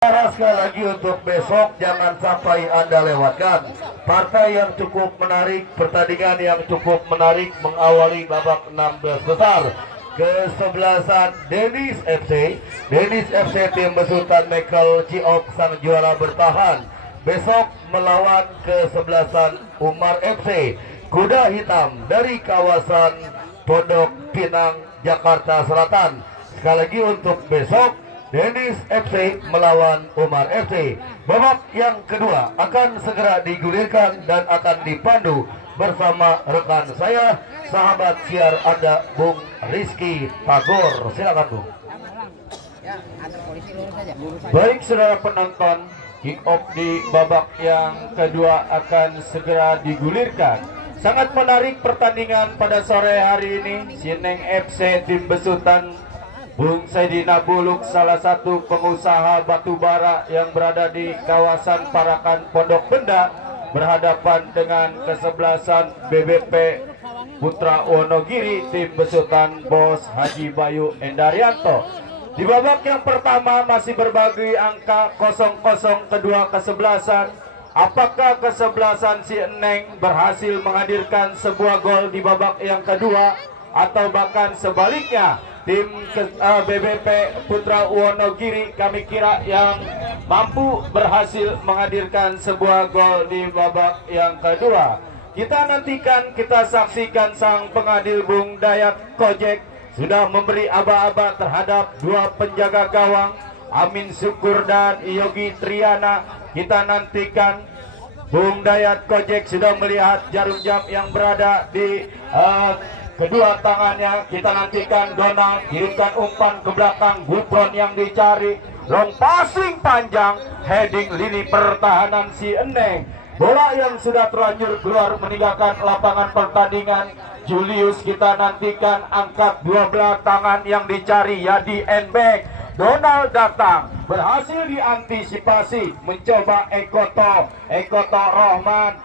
Sekali lagi untuk besok jangan sampai Anda lewatkan partai yang cukup menarik, pertandingan yang cukup menarik mengawali babak 16 besar. Kesebelasan Dennis FC. Dennis FC tim besutan Michael Ciok sang juara bertahan. Besok melawan kesebelasan Umar FC. Kuda hitam dari kawasan Pondok Pinang, Jakarta Selatan. Sekali lagi untuk besok Dennis FC melawan Umar FC. Babak yang kedua akan segera digulirkan dan akan dipandu bersama rekan saya, sahabat siar Anda, Bung Rizky Tagor. Silakan Bung. Baik saudara penonton, kick off di babak yang kedua akan segera digulirkan. Sangat menarik pertandingan pada sore hari ini. Sineng FC tim besutan Bung Saidina Buluk, salah satu pengusaha batubara yang berada di kawasan Parakan Pondok Benda, berhadapan dengan kesebelasan BBP Putra Wonogiri tim besutan Bos Haji Bayu Endaryanto. Di babak yang pertama masih berbagi angka 0-0 kedua kesebelasan. Apakah kesebelasan si Eneng berhasil menghadirkan sebuah gol di babak yang kedua, atau bahkan sebaliknya tim BBP Putra Wonogiri kami kira yang mampu berhasil menghadirkan sebuah gol di babak yang kedua. Kita nantikan, kita saksikan sang pengadil Bung Dayat Kojek sudah memberi aba-aba terhadap dua penjaga gawang Amin Syukur dan Yogi Triana. Kita nantikan Bung Dayat Kojek sudah melihat jarum jam yang berada di kedua tangannya. Kita nantikan Donald kirimkan umpan ke belakang, Gupron yang dicari, long passing panjang, heading lini pertahanan si Eneng. Bola yang sudah terlanjur keluar meninggalkan lapangan pertandingan. Julius kita nantikan angkat dua belah tangan yang dicari, Yadi Enbek. Donald datang, berhasil diantisipasi, mencoba Ekoto Rohman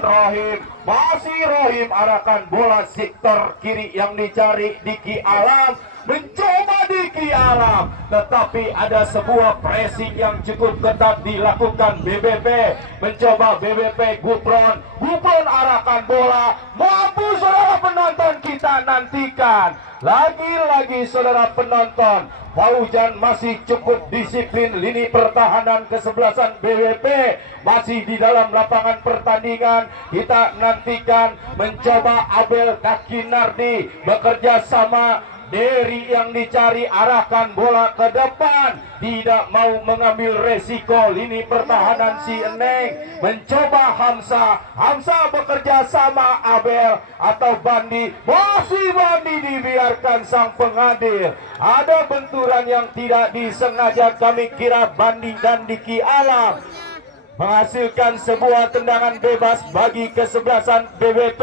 Rohim, masih Rohim arahkan bola sektor kiri yang dicari Diki Alam, mencoba Diki Alam, tetapi ada sebuah pressing yang cukup ketat dilakukan BBP, mencoba BBP Gupron arahkan bola, mampu saudara penonton. Kita nantikan lagi-lagi saudara penonton, Paujan masih cukup disiplin lini pertahanan kesebelasan BWP masih di dalam lapangan pertandingan. Kita nantikan mencoba Abel Kakinardi bekerja sama Derry yang dicari, arahkan bola ke depan, tidak mau mengambil resiko lini pertahanan si Eneng, mencoba Hamsa bekerja sama Abel atau Bandi, masih Bandi dibiarkan sang pengadil. Ada benturan yang tidak disengaja, kami kira Bandi dan Diki Alam, menghasilkan sebuah tendangan bebas bagi kesebelasan BBP,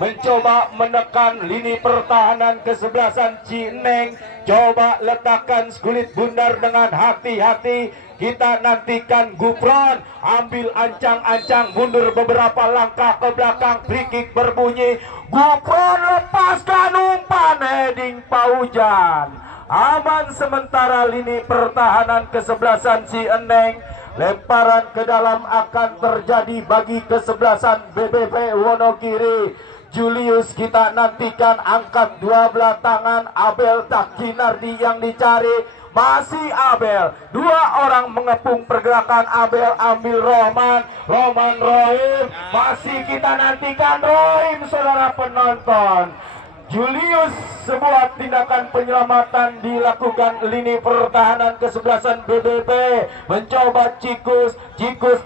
mencoba menekan lini pertahanan kesebelasan Cineng, coba letakkan kulit bundar dengan hati-hati. Kita nantikan Gupron ambil ancang-ancang mundur beberapa langkah ke belakang, free kick berbunyi, Gupron lepaskan umpan, heading Paujan, aman sementara lini pertahanan kesebelasan si Eneng. Lemparan ke dalam akan terjadi bagi kesebelasan BBP Wonogiri. Julius kita nantikan angkat dua belah tangan, Abel Takinardi yang dicari, masih Abel, dua orang mengepung pergerakan Abel, ambil Rohman Rohim, masih kita nantikan Rohim saudara penonton. Julius, sebuah tindakan penyelamatan dilakukan lini pertahanan kesebelasan BBP, mencoba Cikus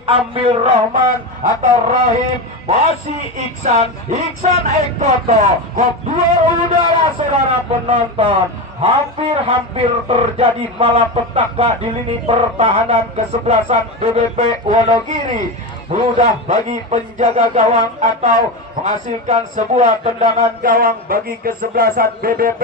ambil Rohman atau Rohim, masih Iksan Ekoto, kop dua udara saudara penonton. Hampir terjadi malapetaka di lini pertahanan kesebelasan BBP Wonogiri. mudah bagi penjaga gawang atau menghasilkan sebuah tendangan gawang bagi kesebelasan BBP.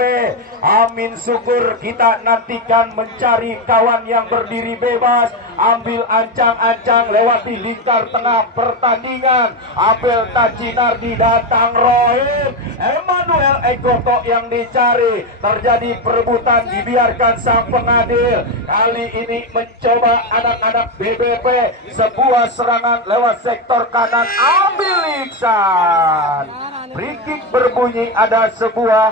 Amin syukur, kita nantikan mencari kawan yang berdiri bebas, ambil ancang-ancang lewati lingkar tengah pertandingan. Abel Tacinardi datang, Rohim Emmanuel Ekoto yang dicari. Terjadi perebutan, dibiarkan sang pengadil. Kali ini mencoba anak-anak BBP sebuah serangan lewat sektor kanan, ambil Iksan. Free kick berbunyi, ada sebuah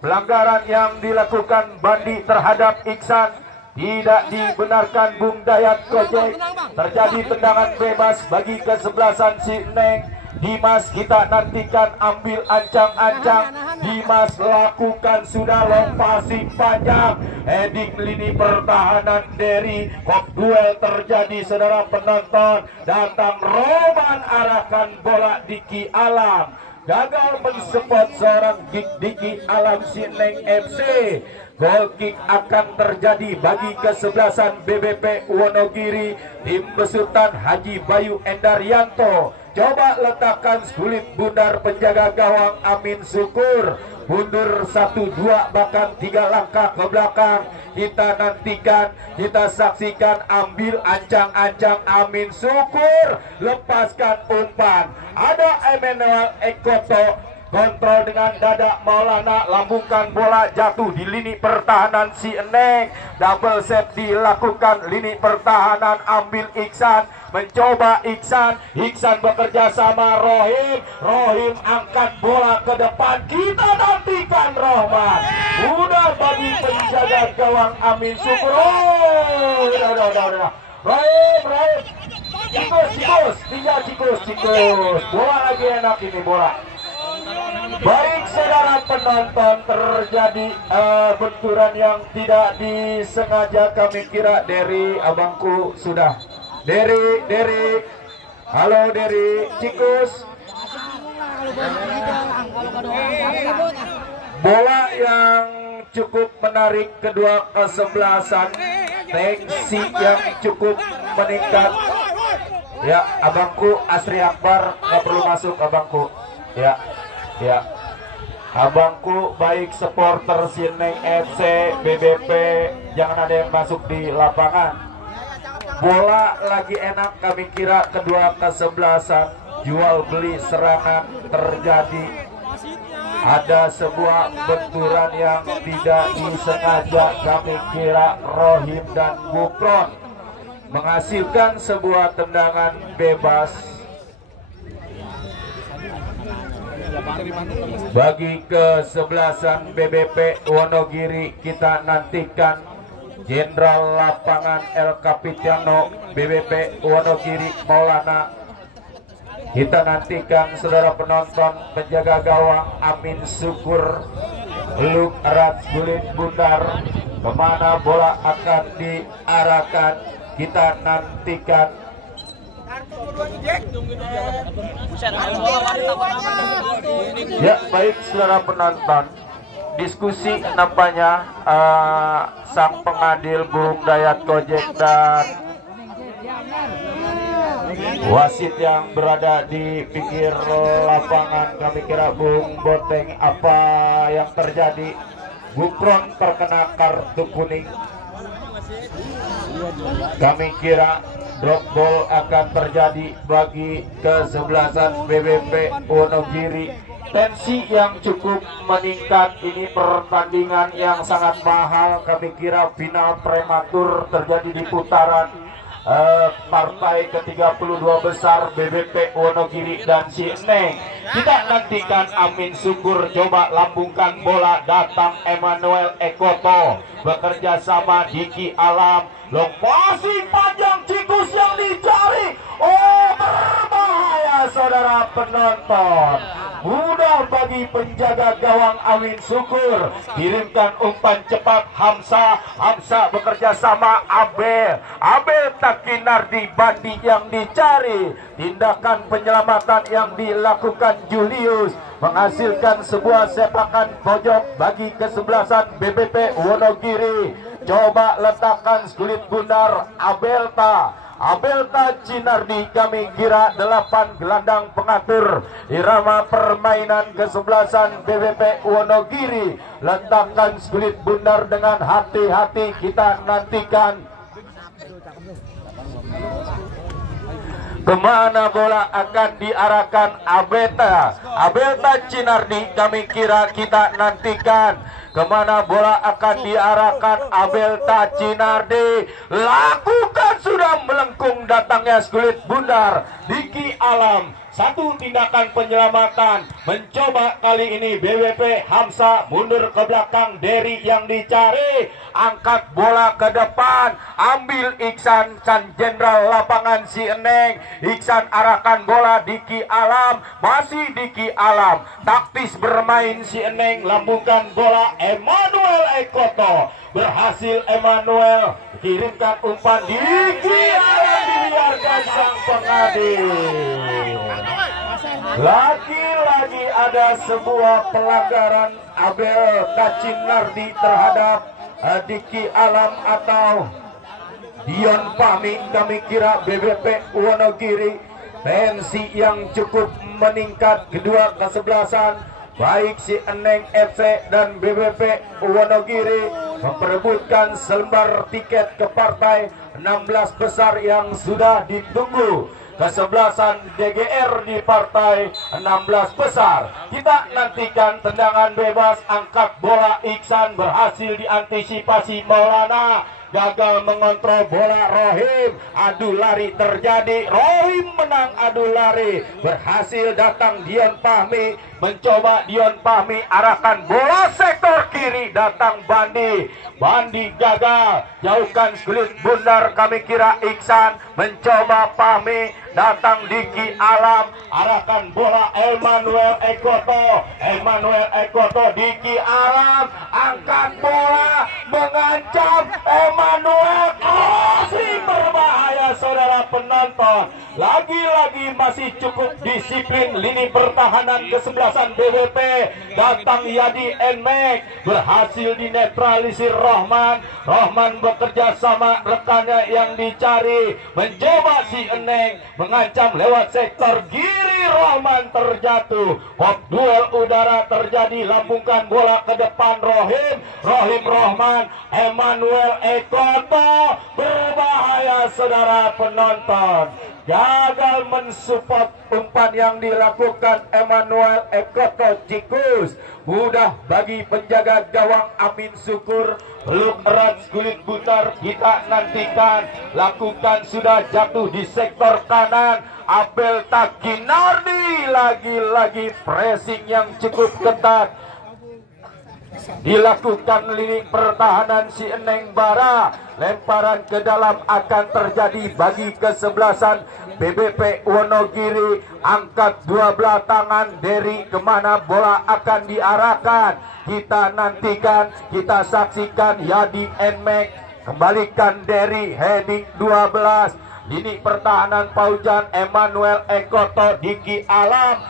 pelanggaran yang dilakukan Bandi terhadap Iksan. Tidak dibenarkan Bung Dayat Kojek. Terjadi tendangan bebas bagi kesebelasan si Neng. Dimas kita nantikan ambil ancang-ancang. Dimas lakukan sudah lompasi panjang. Heading lini pertahanan dari kok duel terjadi, saudara penonton. Datang Roman arahkan bola Diki Alam. Gagal mensupport seorang Diki Alam Sineng FC. Goal kick akan terjadi bagi kesebelasan BBP Wonogiri. Tim besutan Haji Bayu Endaryanto. Coba letakkan kulit bundar penjaga gawang Amin Syukur. Mundur 1, 2 bahkan 3 langkah ke belakang. Kita nantikan, kita saksikan, ambil ancang-ancang Amin Syukur. Lepaskan umpan. Ada Emmanuel Ekoto. Kontrol dengan dada Maulana, lambungkan bola jatuh di lini pertahanan si Eneng. Double set dilakukan lini pertahanan, ambil Iksan. Mencoba Iksan, Iksan bekerja sama Rohim. Rohim angkat bola ke depan, kita nantikan Rohman. Udah bagi penjaga gawang Amin Syukur. Oh, udah. Rohim. Cikus, tinggal cikus. Bola lagi enak ini bola. Baik saudara penonton, terjadi benturan yang tidak disengaja. Kami kira Derry abangku sudah. Derry. Halo Derry, cikus. Bola yang cukup menarik kedua kesebelasan. Tensi yang cukup meningkat. Ya, abangku Asri Akbar nggak perlu masuk abangku. Ya. Abangku baik supporter Sineng FC, BBP, jangan ada yang masuk di lapangan. Bola lagi enak, kami kira kedua kesebelasan. Jual beli serangan terjadi. Ada sebuah benturan yang tidak disengaja, kami kira Rohim dan Bukron menghasilkan sebuah tendangan bebas bagi kesebelasan BBP Wonogiri. Kita nantikan Jenderal Lapangan El Capitano BBP Wonogiri Maulana. Kita nantikan saudara penonton penjaga gawang Amin Syukur. Luk erat kulit bundar, kemana bola akan diarahkan, kita nantikan. Ya baik saudara penonton, diskusi nampaknya sang pengadil Bung Dayat Kojek dan wasit yang berada di pinggir lapangan. Kami kira Bung Boteng, apa yang terjadi? Bukron terkena kartu kuning. Kami kira drop ball akan terjadi bagi kesebelasan BBP Wonogiri. Tensi yang cukup meningkat, ini pertandingan yang sangat mahal. Kami kira final prematur terjadi di putaran partai ke-32 besar BBP Wonogiri dan Sineng. Kita nantikan Amin Syukur coba lambungkan bola, datang Emmanuel Ekoto bekerja sama Diki Alam. Lompasi panjang, cikus yang dicari. Oh, berbahaya saudara penonton. Mudah bagi penjaga gawang Amin Syukur. Kirimkan umpan cepat Hamsa bekerja sama Abel Tacinardi, Bandi yang dicari. Tindakan penyelamatan yang dilakukan Julius menghasilkan sebuah sepakan pojok bagi kesebelasan BBP Wonogiri. Coba letakkan kulit bundar Abel Tacinardi, kami kira 8 gelandang pengatur irama permainan kesebelasan BWP Wonogiri. Letakkan kulit bundar dengan hati-hati, kita nantikan kemana bola akan diarahkan. Abel Tacinardi, kami kira kita nantikan kemana bola akan diarahkan. Abel Tacinardi lakukan, sudah melengkung datangnya kulit bundar. Diki Alam, satu tindakan penyelamatan, mencoba kali ini BWP Hamsa mundur ke belakang. Derry yang dicari, angkat bola ke depan, ambil Iksan, San Jenderal lapangan si Eneng. Iksan arahkan bola, Diki Alam, masih Diki Alam, taktis bermain si Eneng, lambungkan bola. Emmanuel Ekoto, berhasil Emmanuel kirimkan umpan. Diki Alam dibiarkan sang pengadil. Lagi-lagi ada sebuah pelanggaran Abel Tacinardi terhadap Diki Alam atau Dion Pami. Kami kira BWP Wonogiri tensi yang cukup meningkat, kedua kesebelasan baik si Eneng FC dan BWP Wonogiri memperebutkan selembar tiket ke partai 16 besar yang sudah ditunggu. Kesebelasan DGR di partai 16 besar. Kita nantikan tendangan bebas, angkat bola Iksan, berhasil diantisipasi Maulana, gagal mengontrol bola Rohim. Adu lari terjadi, Rohim menang adu lari, berhasil datang Dion Pahmi, mencoba Dion Pahmi arahkan bola sektor kiri, datang Bandi gagal, jauhkan kulit bundar. Kami kira Iksan, mencoba Pahmi, datang Diki Alam, arahkan bola Emmanuel Ekoto, Diki Alam, angkat bola, mengancam Emmanuel, crossing berbahaya saudara penonton. Lagi-lagi masih cukup disiplin lini pertahanan kesebelasan BWP. Datang Yadi Enmek, berhasil dinetralisir Rohman bekerja sama rekannya yang dicari, mencoba si Eneng, mengancam lewat sektor kiri. Rohman terjatuh, hot duel udara terjadi, lambungkan bola ke depan Rohman, Emmanuel Ekoto, berbahaya saudara penonton. Gagal mensupport umpan yang dilakukan Emmanuel Ekoto Cikus. Mudah bagi penjaga gawang Amin Syukur, peluk erat kulit bundar. Kita nantikan, lakukan, sudah jatuh di sektor kanan. Abel Tacinardi, lagi-lagi pressing yang cukup ketat dilakukan lini pertahanan si Eneng Bara. Lemparan ke dalam akan terjadi bagi kesebelasan BWP Wonogiri. Angkat dua belah tangan Derry, kemana bola akan diarahkan. Kita nantikan, kita saksikan. Yadi Enmek kembalikan Derry, heading 12. Lini pertahanan Paujan Emmanuel Ekoto, Diki Alam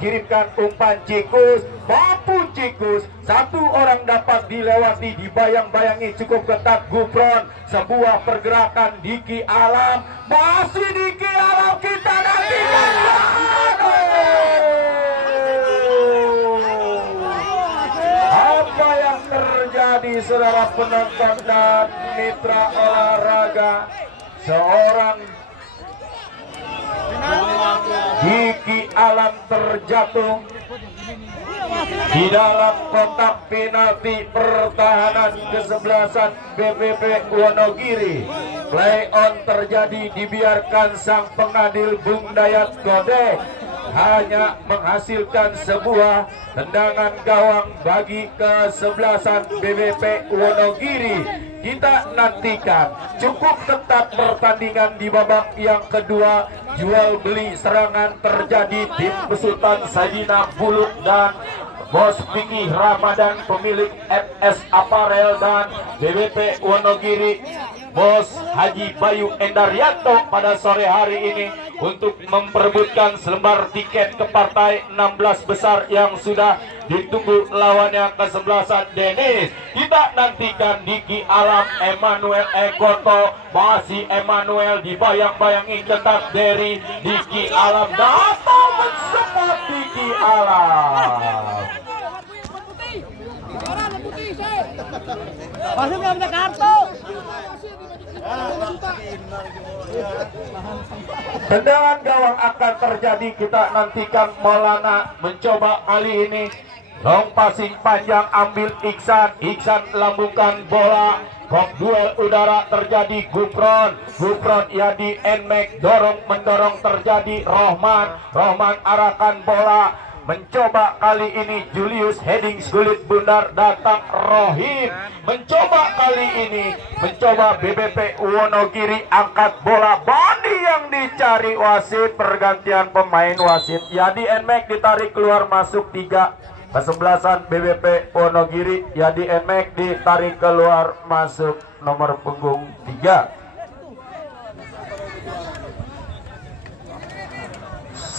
kirimkan umpan Cikus, mampu Cikus, satu orang dapat dilewati, dibayang-bayangi cukup ketat Gufron. Sebuah pergerakan Diki Alam, masih Diki Alam, kita nantikan. Apa yang terjadi saudara penonton dan mitra olahraga? Seorang Diki Alam terjatuh di dalam kotak penalti pertahanan kesebelasan BWP Wonogiri. Play on terjadi, dibiarkan sang pengadil Bung Dayat Godek hanya menghasilkan sebuah tendangan gawang bagi kesebelasan BWP Wonogiri. Kita nantikan, cukup ketat pertandingan di babak yang kedua. Jual beli serangan terjadi, tim besutan Saidina Buluk dan Bos Vicky Ramadan, pemilik FS Apparel, dan BWP Wonogiri Bos Haji Bayu Endaryanto pada sore hari ini untuk memperebutkan selembar tiket ke partai 16 besar yang sudah ditunggu lawannya kesebelasan Dennis. Kita nantikan Diki Alam, Emmanuel Ekoto, masih Emmanuel dibayang-bayangi ketat dari Diki Alam, datang mensempat Diki Alam. Masih belum ada kartu. Tendangan gawang akan terjadi, kita nantikan Maulana mencoba kali ini. Long passing panjang, ambil Iksan, Iksan lambungkan bola. Kok duel udara terjadi, Gufron Yadi Nmek mendorong terjadi Rohman arahkan bola. Mencoba kali ini Julius, heading sulit bundar, datang Rohim. Mencoba kali ini, mencoba BBP Wonogiri, angkat bola, Bandi yang dicari wasit, pergantian pemain wasit. Yadi Nmek ditarik keluar, masuk 3. Kesebelasan BBP Wonogiri, Yadi Nmek ditarik keluar, masuk nomor punggung 3.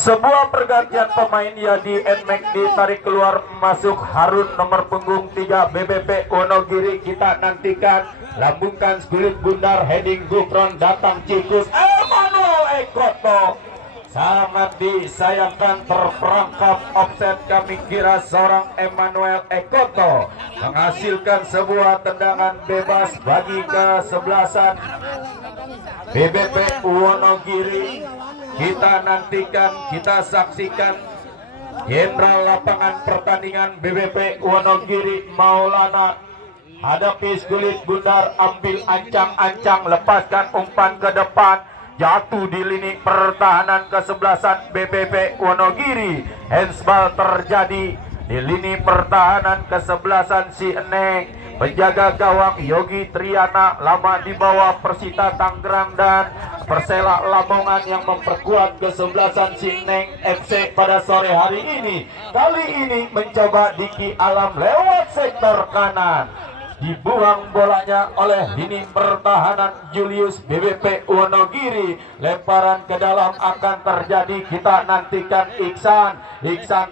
Sebuah pergantian pemain, Yadi Nmek ditarik keluar, masuk Harun nomor punggung 3 BBP Wonogiri. Kita nantikan, lambungkan skulit bundar, heading Gufron, datang Cikus, Emmanuel Ekoto. Sangat disayangkan terperangkap offset, kami kira seorang Emmanuel Ekoto menghasilkan sebuah tendangan bebas bagi kesebelasan BBP Wonogiri. Kita nantikan, kita saksikan Jenderal lapangan pertandingan BBP Wonogiri Maulana hadapi skulit bundar, ambil ancang-ancang, lepaskan umpan ke depan, jatuh di lini pertahanan kesebelasan BBP Wonogiri. Handsball terjadi di lini pertahanan kesebelasan si Eneng. Penjaga gawang Yogi Triana lama di bawah Persita Tangerang dan Persela Lamongan yang memperkuat kesebelasan si Neng FC pada sore hari ini. Kali ini mencoba Diki Alam lewat sektor kanan, dibuang bolanya oleh lini pertahanan Julius BBP Wonogiri. Lemparan ke dalam akan terjadi, kita nantikan Iksan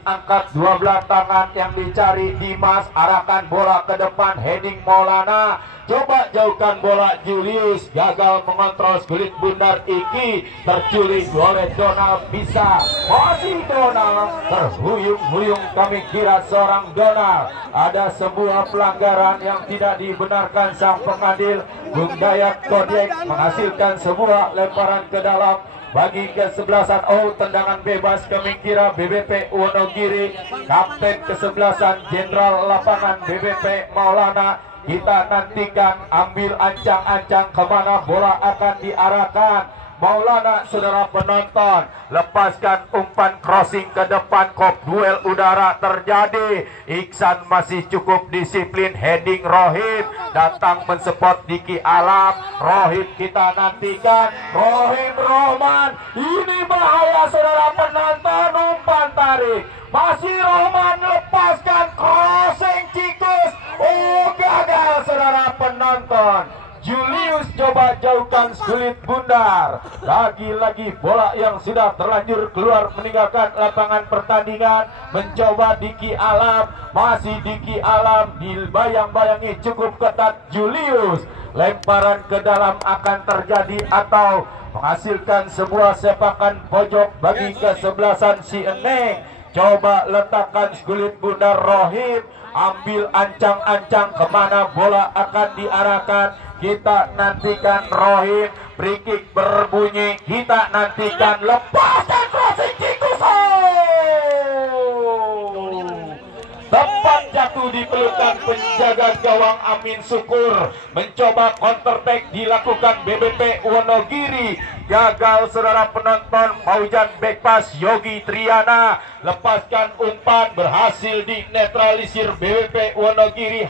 angkat 12 tangan yang dicari Dimas, arahkan bola ke depan, heading Maulana, coba jauhkan bola Julius, gagal mengontrol skulit bundar Iki, terculik oleh Donald, bisa masih Donald, terhuyung-huyung, kami kira seorang Donald. Ada sebuah pelanggaran yang tidak dibenarkan sang pengadil. Bung Dayak Kodek menghasilkan sebuah lemparan ke dalam bagi kesebelasan. Tendangan bebas, kami kira BBP Wonogiri, kapten kesebelasan Jenderal lapangan BBP Maulana. Kita nantikan, ambil ancang-ancang kemana bola akan diarahkan. Maulana, saudara penonton, lepaskan umpan crossing ke depan, kop duel udara terjadi. Iksan masih cukup disiplin, heading Rohim, datang mensupport Diki Alam. Rohim kita nantikan, Rohim Rohman, ini bahaya saudara penonton, umpan tarik, masih Rohman, lepaskan crossing Cikus, gagal saudara penonton. Julius coba jauhkan skulit bundar. Lagi-lagi bola yang sudah terlanjur keluar meninggalkan lapangan pertandingan. Mencoba Diki Alam, masih Diki Alam, dibayang-bayangi cukup ketat Julius. Lemparan ke dalam akan terjadi atau menghasilkan sebuah sepakan pojok bagi kesebelasan si Eneng. Coba letakkan skulit bundar Rohim, ambil ancang-ancang kemana bola akan diarahkan. Kita nantikan Rohim, free kick berbunyi, kita nantikan, lepaskan crossing Cikus, tepat jatuh di pelukan penjaga gawang Amin Syukur. Mencoba counter attack dilakukan BBP Wonogiri, gagal saudara penonton. Paujan back pass Yogi Triana, lepaskan umpan, berhasil dinetralisir BBP Wonogiri.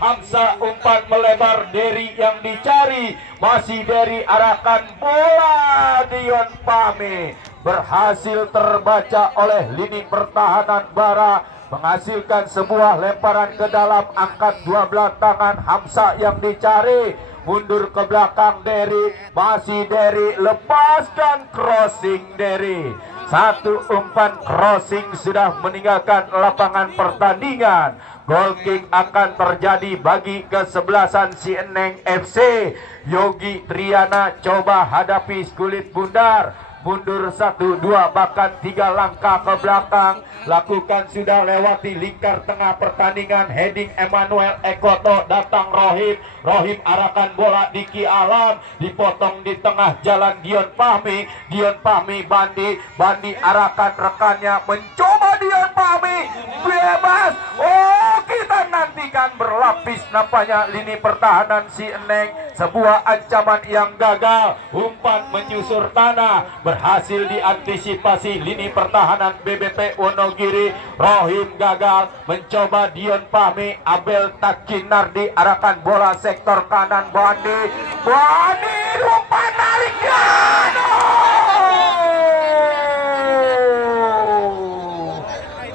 Hamsa umpan melebar, Derry yang dicari, masih Derry, arahkan bola Dion Pame, berhasil terbaca oleh lini pertahanan Bara. menghasilkan sebuah lemparan ke dalam, angkat dua belah tangan, Hamsa yang dicari, mundur ke belakang Derry, masih Derry, lepaskan crossing Derry. Satu umpan crossing sudah meninggalkan lapangan pertandingan. Goal kick akan terjadi bagi kesebelasan si Eneng FC. Yogi Triana coba hadapi kulit bundar, mundur 1, 2, bahkan 3 langkah ke belakang. Lakukan sudah lewati lingkar tengah pertandingan. Heading Emmanuel Ekoto, datang Rohim. Rohim arahkan bola Diki Alam, dipotong di tengah jalan Dion Fahmi. Dion Fahmi Bandi, Bandi arahkan rekannya, mencoba Dion Fahmi bebas. Oh, kita nantikan berlapis nampaknya lini pertahanan si Eneng. Sebuah ancaman yang gagal, umpan menyusur tanah, berhasil diantisipasi lini pertahanan BBP Wonogiri. Rohim gagal, mencoba Dion Fahmi, Abel Takinardi arahkan bola sektor kanan Bandi. Bandi umpan nariknya.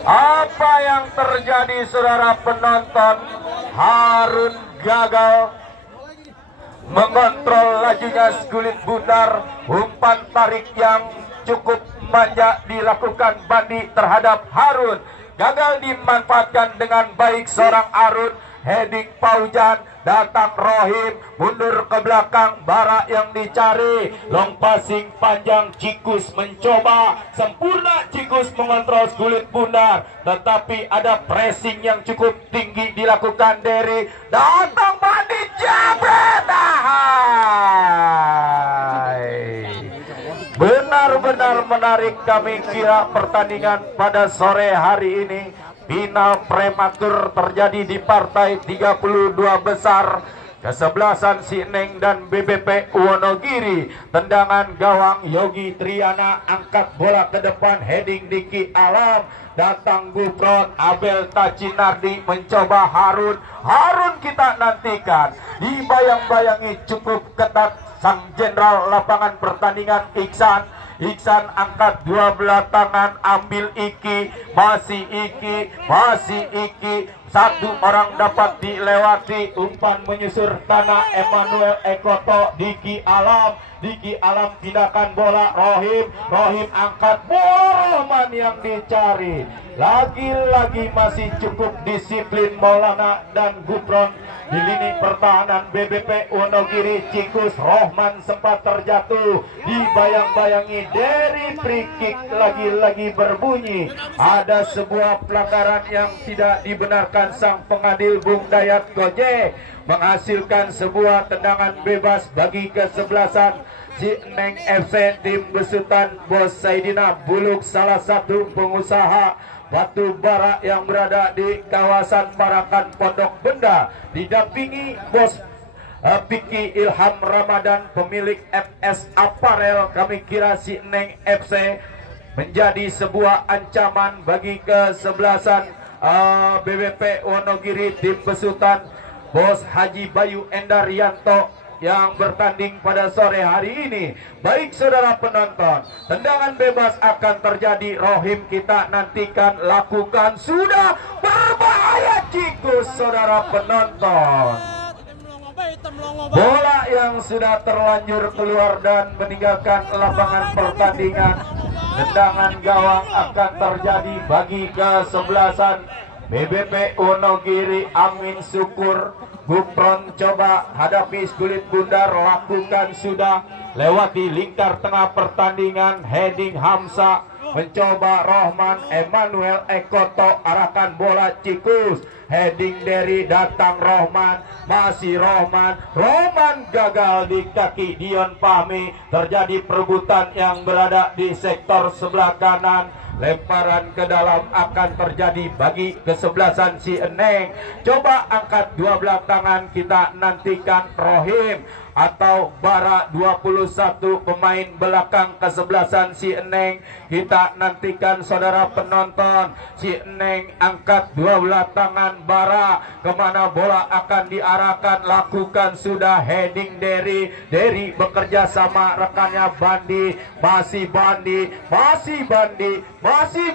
Apa yang terjadi saudara penonton? Harun gagal mengontrol lajunya kulit bundar. Umpan tarik yang cukup manja dilakukan Bandi terhadap Harun, gagal dimanfaatkan dengan baik seorang Harun. Heading Paujan, datang Rohim, mundur ke belakang, Bara yang dicari, long passing panjang, Cikus mencoba, sempurna Cikus mengontrol kulit bundar, tetapi ada pressing yang cukup tinggi dilakukan Derry. Datang Bandi, jabret, benar-benar menarik. Kami kira pertandingan pada sore hari ini final prematur terjadi di partai 32 besar. Kesebelasan si Eneng dan BBP Wonogiri. Tendangan gawang Yogi Triana, angkat bola ke depan, heading Diki Alam, datang Gufron, Abel Tacinardi mencoba Harun. Harun kita nantikan, dibayang-bayangi cukup ketat sang jenderal lapangan pertandingan Iksan. Iksan angkat dua belah tangan, ambil Iki, masih Iki, masih Iki. Satu orang dapat dilewati, umpan menyusur tanah Emmanuel Ekoto, Diki Alam. Diki Alam pindahkan bola Rohim. Rohim angkat bola, Rohman yang dicari. Lagi-lagi masih cukup disiplin Maulana dan Gufron di lini pertahanan BBP Wonogiri. Cikus, Rohman sempat terjatuh, dibayang-bayangi Derry. Free kick lagi-lagi berbunyi. Ada sebuah pelanggaran yang tidak dibenarkan sang pengadil Bung Dayat Gojek, menghasilkan sebuah tendangan bebas bagi kesebelasan si Eneng FC. Tim besutan Bos Saidina Buluk, salah satu pengusaha batu bara yang berada di kawasan Parakan Pondok Benda, didampingi Bos Piki Ilham Ramadan, pemilik FS Apparel. Kami kira si Eneng FC menjadi sebuah ancaman bagi kesebelasan BBP Wonogiri. Tim besutan Bos Haji Bayu Endarianto yang bertanding pada sore hari ini. Baik saudara penonton, tendangan bebas akan terjadi. Rohim kita nantikan, lakukan, sudah berbahaya Cikus saudara penonton. Bola yang sudah terlanjur keluar dan meninggalkan lapangan pertandingan. Tendangan gawang akan terjadi bagi kesebelasan BBP Wonogiri. Amin Syukur, Gufron coba hadapi kulit bundar, lakukan sudah, lewati lingkar tengah pertandingan. Heading Hamsa, mencoba Rohman, Emmanuel Ekoto arahkan bola Cikus. Heading Derry, datang Rohman, masih Rohman. Rohman gagal di kaki Dion Fahmi. Terjadi perebutan yang berada di sektor sebelah kanan. Lemparan ke dalam akan terjadi bagi kesebelasan si Eneng. Coba angkat dua belah tangan, kita nantikan Rohim. atau Bara 21 pemain belakang kesebelasan si Eneng. Kita nantikan saudara penonton, si Eneng angkat dua belah tangan Bara, kemana bola akan diarahkan, lakukan sudah heading Derry bekerja sama rekannya Bandi, masih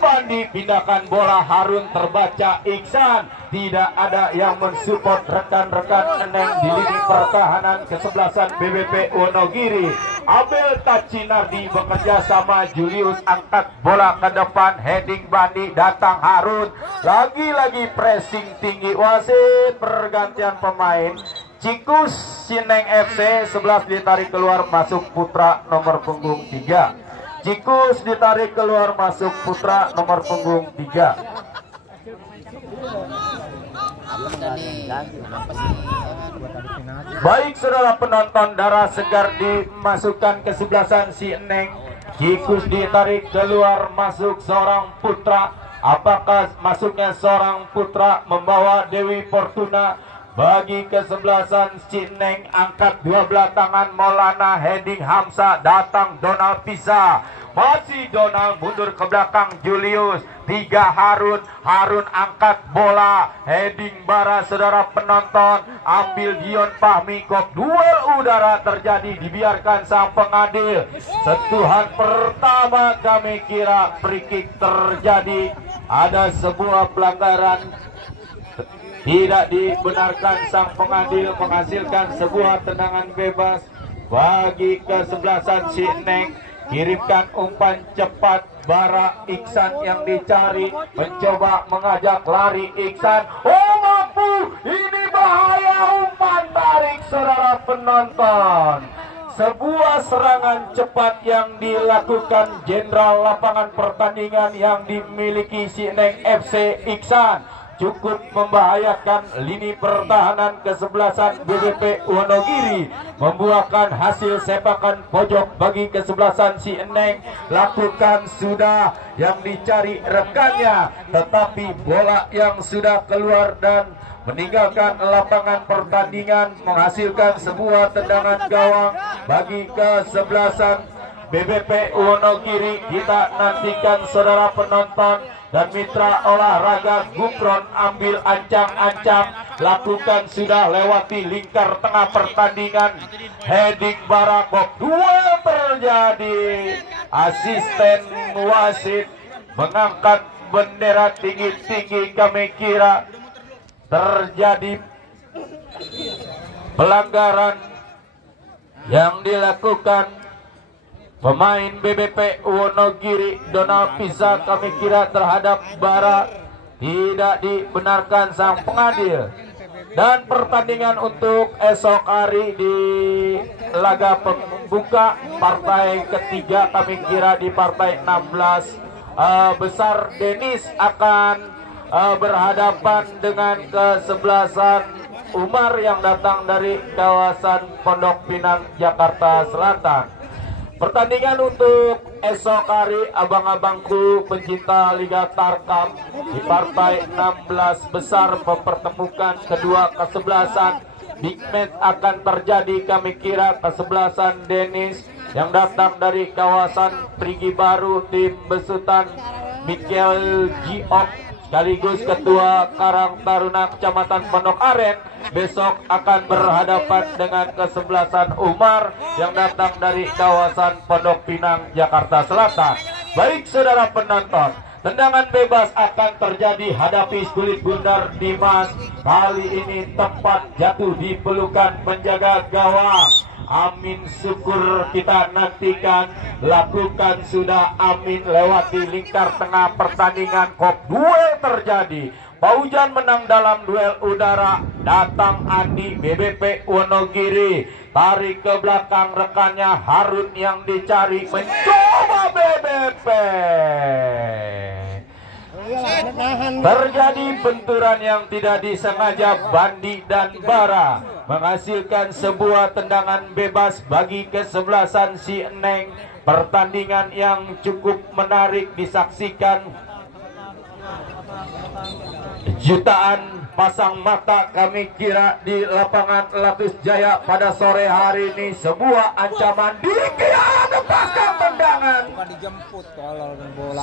Bandi, pindahkan bola Harun, terbaca Iksan, tidak ada yang mensupport rekan-rekan Eneng di lini pertahanan kesebelasan BBP Wonogiri. Abel Tacinardi bekerja sama Julius, angkat bola ke depan, heading Bandi, datang Harun, lagi-lagi pressing tinggi, wasit pergantian pemain. Cikus Sineng FC 11 ditarik keluar, masuk Putra nomor punggung 3. Cikus ditarik keluar, masuk Putra nomor punggung 3. Baik saudara penonton, darah segar dimasukkan kesebelasan si Eneng. Cikus ditarik keluar, masuk seorang Putra. Apakah masuknya seorang Putra membawa Dewi Fortuna? Bagi kesebelasan Cineng, angkat dua belah tangan Maulana, heading Hamsa, datang Donald Pisa, masih Donald, mundur ke belakang Julius, 3 Harun angkat bola, heading Bara, saudara penonton, ambil Dion Fahmi, kok duel udara terjadi, dibiarkan sang pengadil. Sentuhan pertama kami kira free kick terjadi, ada sebuah pelanggaran. Tidak dibenarkan, sang pengadil menghasilkan sebuah tendangan bebas bagi kesebelasan si Eneng. Kirimkan umpan cepat, Bara, Iksan yang dicari, mencoba mengajak lari Iksan. Oh, mampu, ini bahaya, umpan tarik saudara penonton. Sebuah serangan cepat yang dilakukan jenderal lapangan pertandingan yang dimiliki si Eneng FC Iksan cukup membahayakan lini pertahanan kesebelasan BBP Wonogiri, membuahkan hasil sepakan pojok bagi kesebelasan si Eneng. Lakukan sudah yang dicari rekannya, tetapi bola yang sudah keluar dan meninggalkan lapangan pertandingan menghasilkan sebuah tendangan gawang bagi kesebelasan BBP Wonogiri. Kita nantikan saudara penonton dan mitra olahraga Gupron, ambil ancang-ancang, lakukan sudah lewati lingkar tengah pertandingan, heading Barakok, duel terjadi. Asisten wasit mengangkat bendera tinggi-tinggi, kami kira terjadi pelanggaran yang dilakukan pemain BBP Wonogiri Donald Pisa, kami kira terhadap Bara, tidak dibenarkan sang pengadil. Dan pertandingan untuk esok hari di laga pembuka partai ketiga, kami kira di partai 16 besar Denis akan berhadapan dengan kesebelasan Umar yang datang dari kawasan Pondok Pinang, Jakarta Selatan. Pertandingan untuk esok hari, abang-abangku pencinta Liga Tarkam, di partai 16 besar mempertemukan kedua kesebelasan. Big match akan terjadi, kami kira kesebelasan Denis yang datang dari kawasan Perigi Baru, tim besutan Michael Giok sekaligus ketua Karang Taruna Kecamatan Pondok Aren, besok akan berhadapan dengan kesebelasan Umar yang datang dari kawasan Pondok Pinang, Jakarta Selatan. Baik saudara penonton, tendangan bebas akan terjadi, hadapi kulit bundar Dimas, kali ini tepat jatuh di pelukan penjaga gawang. Amin syukur kita nantikan, lakukan sudah Amin, lewati lingkar tengah pertandingan, kok duel terjadi. Paujan menang dalam duel udara, datang Andi BBP Wonogiri, tarik ke belakang rekannya Harun yang dicari, mencoba BBP. Terjadi benturan yang tidak disengaja, Bandi dan Bara menghasilkan sebuah tendangan bebas bagi kesebelasan si Eneng. Pertandingan yang cukup menarik disaksikan jutaan pasang mata kami kira di lapangan Latus Jaya pada sore hari ini. Sebuah ancaman Diki Alam lepaskan tendangan.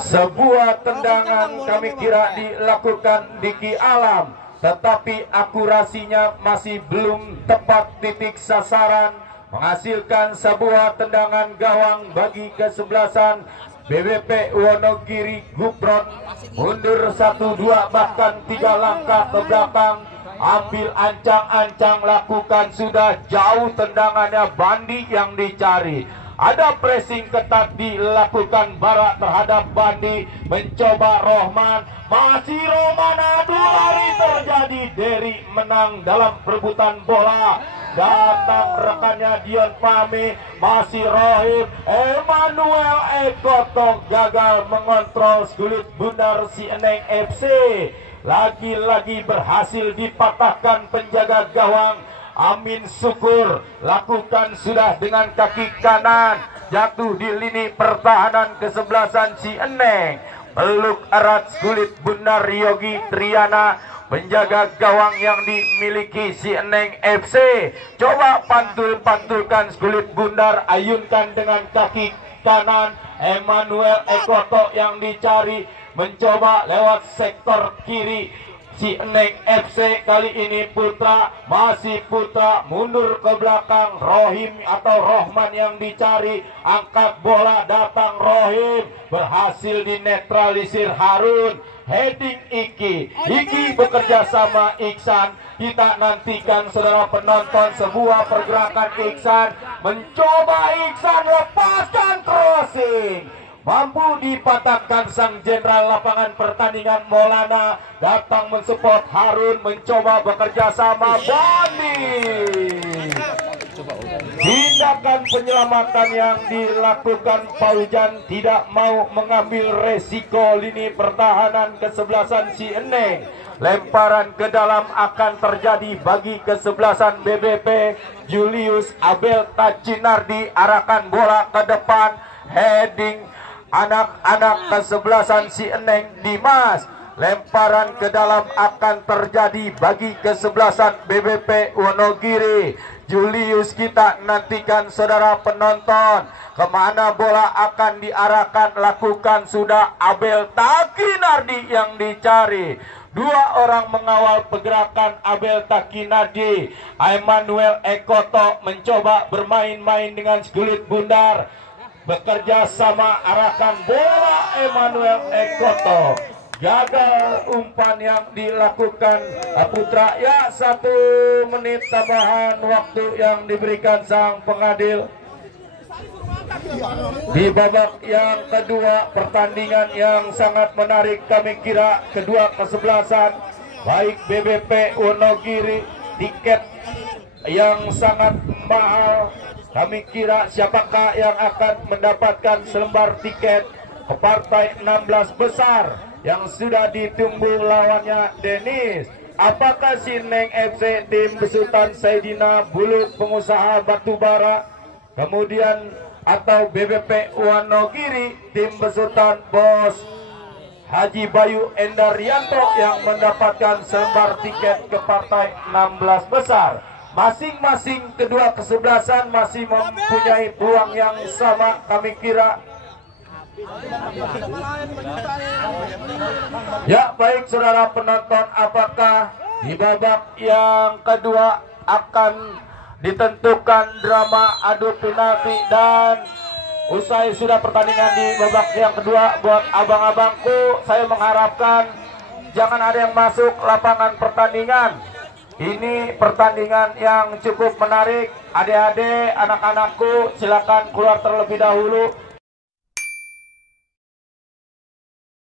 Sebuah tendangan kami kira dilakukan Diki Alam, tetapi akurasinya masih belum tepat titik sasaran, menghasilkan sebuah tendangan gawang bagi kesebelasan BBP Wonogiri Gubron. Mundur 1-2 bahkan 3 langkah ke belakang, ambil ancang-ancang, lakukan sudah jauh tendangannya. Bandi yang dicari, ada pressing ketat dilakukan Barak terhadap Bandi, mencoba Rohman, masih Rohman, adu lari terjadi. Derry menang dalam perebutan bola. Datang rekannya Dion Pami, masih Rohim, Emmanuel Ekoto gagal mengontrol Skulit Bundar si Eneng FC. Lagi-lagi berhasil dipatahkan penjaga gawang Amin Syukur, lakukan sudah dengan kaki kanan, jatuh di lini pertahanan kesebelasan si Eneng. Peluk erat Skulit Bundar Yogi Triana, penjaga gawang yang dimiliki si Eneng FC. Coba pantul-pantulkan Skulit Bundar, ayunkan dengan kaki kanan. Emmanuel Ekoto yang dicari, mencoba lewat sektor kiri si Eneng FC. Kali ini Putra, masih Putra, mundur ke belakang. Rohim atau Rohman yang dicari, angkat bola, datang Rohim, berhasil dinetralisir Harun. Heading Iki bekerja sama Iksan. Kita nantikan saudara penonton sebuah pergerakan Iksan, mencoba Iksan lepaskan crossing, mampu dipatahkan sang jenderal lapangan pertandingan Maulana. Datang mensupport Harun, mencoba bekerja sama Bandi. Tindakan penyelamatan yang dilakukan Paujan tidak mau mengambil resiko lini pertahanan kesebelasan si Eneng. Lemparan ke dalam akan terjadi bagi kesebelasan BBP. Julius Abel Tacinardi arahkan bola ke depan. Heading anak-anak kesebelasan si Eneng Dimas. Lemparan ke dalam akan terjadi bagi kesebelasan BBP Wonogiri. Julius, kita nantikan saudara penonton, kemana bola akan diarahkan, lakukan sudah. Abel Takinardi yang dicari, 2 orang mengawal pergerakan Abel Takinardi. Emmanuel Ekoto mencoba bermain-main dengan Skulit Bundar, bekerja sama, arahkan bola Emmanuel Ekoto. Gagal umpan yang dilakukan Putra. Ya, 1 menit tambahan waktu yang diberikan sang pengadil. Di babak yang kedua, pertandingan yang sangat menarik kami kira kedua kesebelasan, baik BBP Wonogiri, tiket yang sangat mahal. Kami kira siapakah yang akan mendapatkan selembar tiket ke partai 16 besar yang sudah ditunggu lawannya Denis. Apakah si Eneng FC, tim besutan Saidina Buluk pengusaha batubara, kemudian atau BBP Wonogiri, tim besutan Bos Haji Bayu Endaryanto yang mendapatkan selembar tiket ke partai 16 besar. Masing-masing kedua kesebelasan masih mempunyai peluang yang sama kami kira. Ya, baik saudara penonton, apakah di babak yang kedua akan ditentukan drama adu penalti? Dan usai sudah pertandingan di babak yang kedua, buat abang-abangku, saya mengharapkan jangan ada yang masuk lapangan pertandingan. Ini pertandingan yang cukup menarik. Adik-adik, anak-anakku, silakan keluar terlebih dahulu.